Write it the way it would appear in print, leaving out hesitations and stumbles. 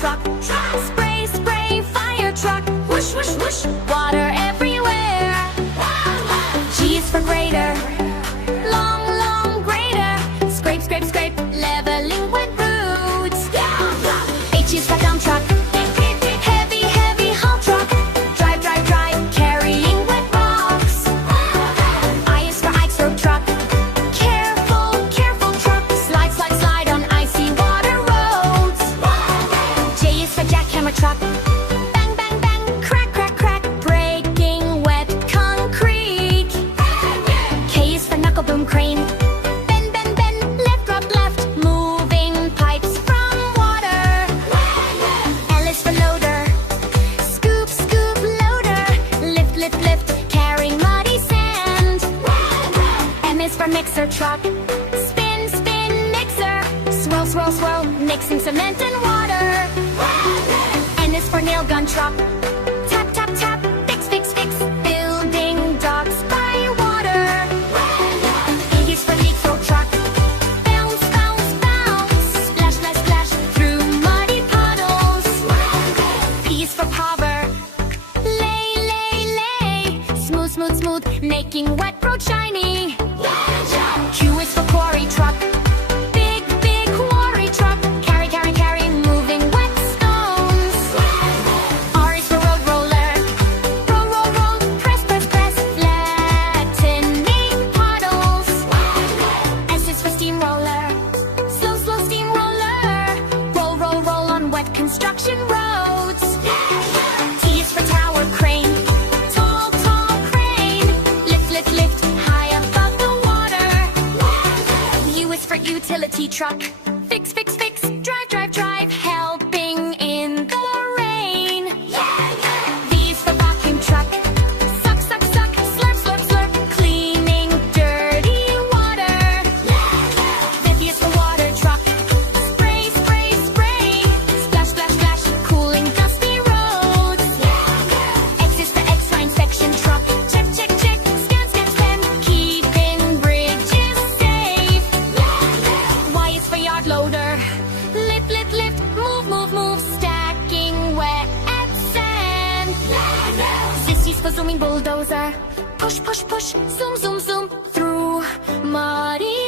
truck. Spray, spray, fire truck. Whoosh, whoosh, whoosh, water everywhere. G is for grader. Long, long grader. Scrape, scrape, scrape, leveling wet roads. H is for dump truck. Heavy, heavy haul truck. Drive, drive, drive, carrying wet rocks. I is for ice road truck. Careful, careful truck. Slide, slide, slide on icy water roads. J is for jackhammer truck. Bang, bang, bang, crack, crack, crack, breaking wet concrete. K is for knuckle boom crane. Bend, bend, bend, left, right, left, moving pipes from water. L is for loader. Scoop, scoop, loader. Lift, lift, lift, carrying muddy sand. M is for mixer truck. Spin, spin, mixer. Swirl, swirl, swirl, mixing cement and water. N is for nail gun truck. Tap, tap, tap, fix, fix, fix, building docks by water. E is for leak throw truck. Bounce, bounce, bounce, splash, splash, splash, through muddy puddles. P is for power. Lay, lay, lay, smooth, smooth, smooth, making wet road shiny. Q is for quarry truck. Big, big quarry truck. Carry, carry, carry, moving wet stones. R is for road roller. Roll, roll, roll, press, press, press, flattening puddles. S is for steamroller. Slow, slow steamroller. Roll, roll, roll on wet construction roads. T is for tower crane. Tall, tall crane. Lift, lift, lift, high above the water. U is for utility truck. Fix, fix, fix, drive, drive, drive, helping in the rain. V is for vacuum truck. Suck, suck, suck, slurp, slurp, slurp, cleaning dirty water. V is for water truck. Spray, spray, spray, splash, splash, splash, cooling dusty roads. X is for X-ray inspection truck. Check, check, check, scan, scan, scan, keeping bridges safe. Y is for yard loader. Lift, lift, lift, move, move, move, stacking wet sand. Sissy's for zooming bulldozer. Push, push, push, zoom, zoom, zoom, through muddy